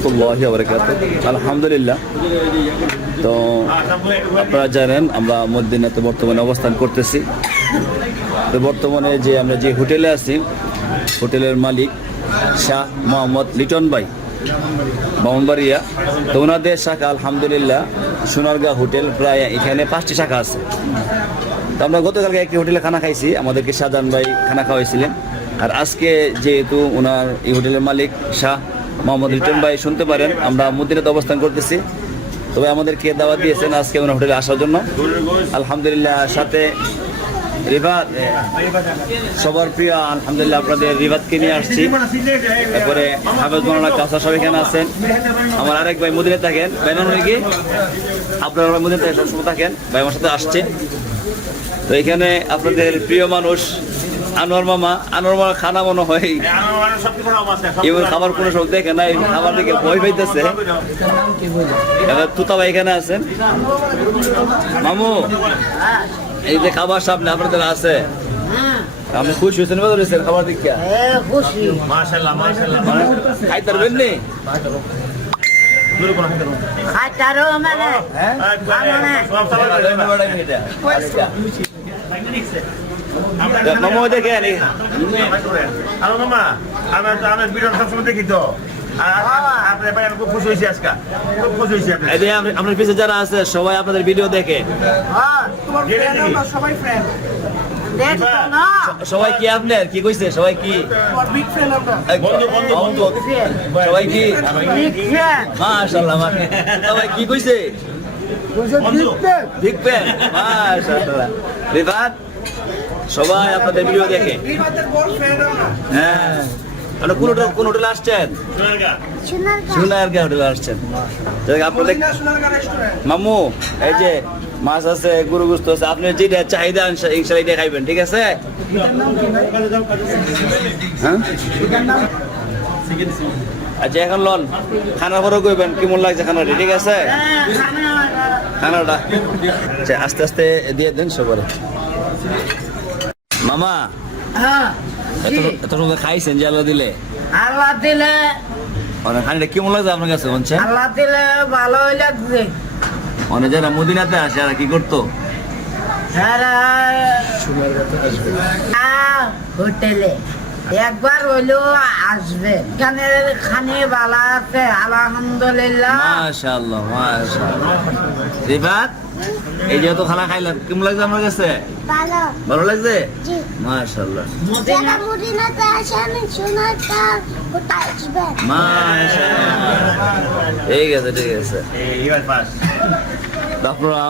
রহমতুল্লাহ বরকাত আলহামদুলিল্লাহ। তো আপনারা জানেন, আমরা মদিনাতে বর্তমানে অবস্থান করতেছি। তো বর্তমানে যে আমরা যে হোটেলে আছি, হোটেলের মালিক শাহ মোহাম্মদ লিটন ভাই বামনবাড়িয়া তো ওনাদের শাখা, আলহামদুলিল্লাহ, সোনারগাঁ হোটেল প্রায় এখানে পাঁচটি শাখা আছে। তো আমরা গতকালকে একটি হোটেলে খানা খাইছি, আমাদেরকে শাহজাহান ভাই খানা খাওয়াইছিলেন। আর আজকে যেহেতু ওনার এই হোটেলের মালিক শাহ মোহাম্মদ রিটন ভাই শুনতে পারেন, আমরা মদিনাতে অবস্থান করতেছি। তবে আমাদেরকে দাওয়াত দিয়েছেন আজকে ওনার হোটেলে আসার জন্য। আলহামদুলিল্লাহ, সাথে সবার প্রিয়, আলহামদুলিল্লাহ আপনাদের রিভাতকে নিয়ে আসছি। তারপরে হাফেজ মৌলানা কাসা সব এখানে আছেন। আমার আরেক ভাই মদিনে থাকেন। ভাই কি? আপনারা মদিনে থাকেন সবসময় থাকেন। ভাই আমার সাথে আসছে। তো এখানে আপনাদের প্রিয় মানুষ আনোয়ার মামা আনোয়ার মামা খানা মনে হয়। এবার খাবার কোনো সব দেখে নাই খাবার দেখে ভয় পাইতেছে। এবার তুতা ভাই এখানে আছেন। মামু এই যে খাবার সামনে আপনাদের আছে। আপনি খুশি হয়েছেন বা ধরেছেন খাবার মাশাআল্লাহ মানে পারবেন নি? মানে সবাই মামু দেখেন আর মামা আমি আমি ভিডিও সবসময় দেখি তো। আপনার ভাই আমি খুব খুশি হয়েছি আজকে। খুব খুশি হয়েছি আপনি এই যে আপ- আপনার পিছনে যারা আছে সবাই আপনাদের ভিডিও দেখে। সবাই কি আপনার? কি কইছে? সবাই কি? এই বন্ধু, বন্ধু, বন্ধু। সবাই কি? মাশাআল্লাহ সবাই কি কইছে? বন্ধু। দেখবেন মাশাআল্লাহ। রিফাত? সবাই আপনাদের ভিডিও দেখে। হ্যাঁ। আপনি কোন হোটেল কোন হোটেলে আসছেন? সোনারগাঁ হোটেলে আসছেন। আপনাদের মামু এই যে মাছ আছে গরু গুস্ত আছে আপনি যেটা চাহিদা ইনশা- ইনশাল্লাহ এটা খাইবেন ঠিক আছে? হ্যাঁ? আচ্ছা এখন লন। খানার পরেও কইবেন কেমন লাগছে খানাটা ঠিক আছে? খানাটা আচ্ছা আস্তে আস্তে দিয়ে দেন সবারে। মামা হ্যাঁ এত খাইছেন যে আল্লাহ দিলে? আল্লাহ দিলে। অনেক খানিটা কেমন লাগছে আপনার কাছে বলছেন আল্লাহ দিলে লাগছে। অনেক যারা মদিনাতে আসে আর কি করতো? সারা হোটেলে। একবার হইলেও আসবে। এখানে খানে ভালো আছে আলহামদুলিল্লাহ। মাশাআল্লাহ মাশাআল্লাহ। এই যেহেতু খানা খাইলাম কেমন লাগছে আমার কাছে? ভালো। ভালো লাগছে? জি। মাশাআল্লাহ। যারা মদিনাতে আসেন সোনারটা কোথায় আসবেন মাশাআল্লাহ। ঠিক আছে ঠিক আছে। এইবার পাস আপনারা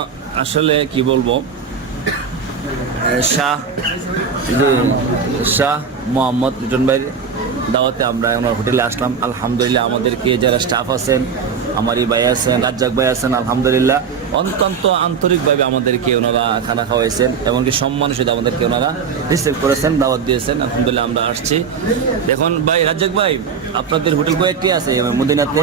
আসলে কি বলব? শাহ যে শাহ মোহাম্মদ লিটন দাওয়াতে আমরা ওনার হোটেলে আসলাম। আলহামদুলিল্লাহ আমাদেরকে যারা স্টাফ আছেন, আমারই ভাই আছেন, রাজ্জাক ভাই আছেন, আলহামদুলিল্লাহ। অত্যন্ত আন্তরিকভাবে আমাদেরকে ওনারা খানা খাওয়াইছেন এমনকি সম্মান সাথে আমাদেরকে ওনারা রিসিভ করেছেন, দাওয়াত দিয়েছেন। আলহামদুলিল্লাহ আমরা আসছি। দেখুন ভাই, রাজ্জাক ভাই, আপনাদের হোটেল কয়েকটি আছে? মদিনাতে?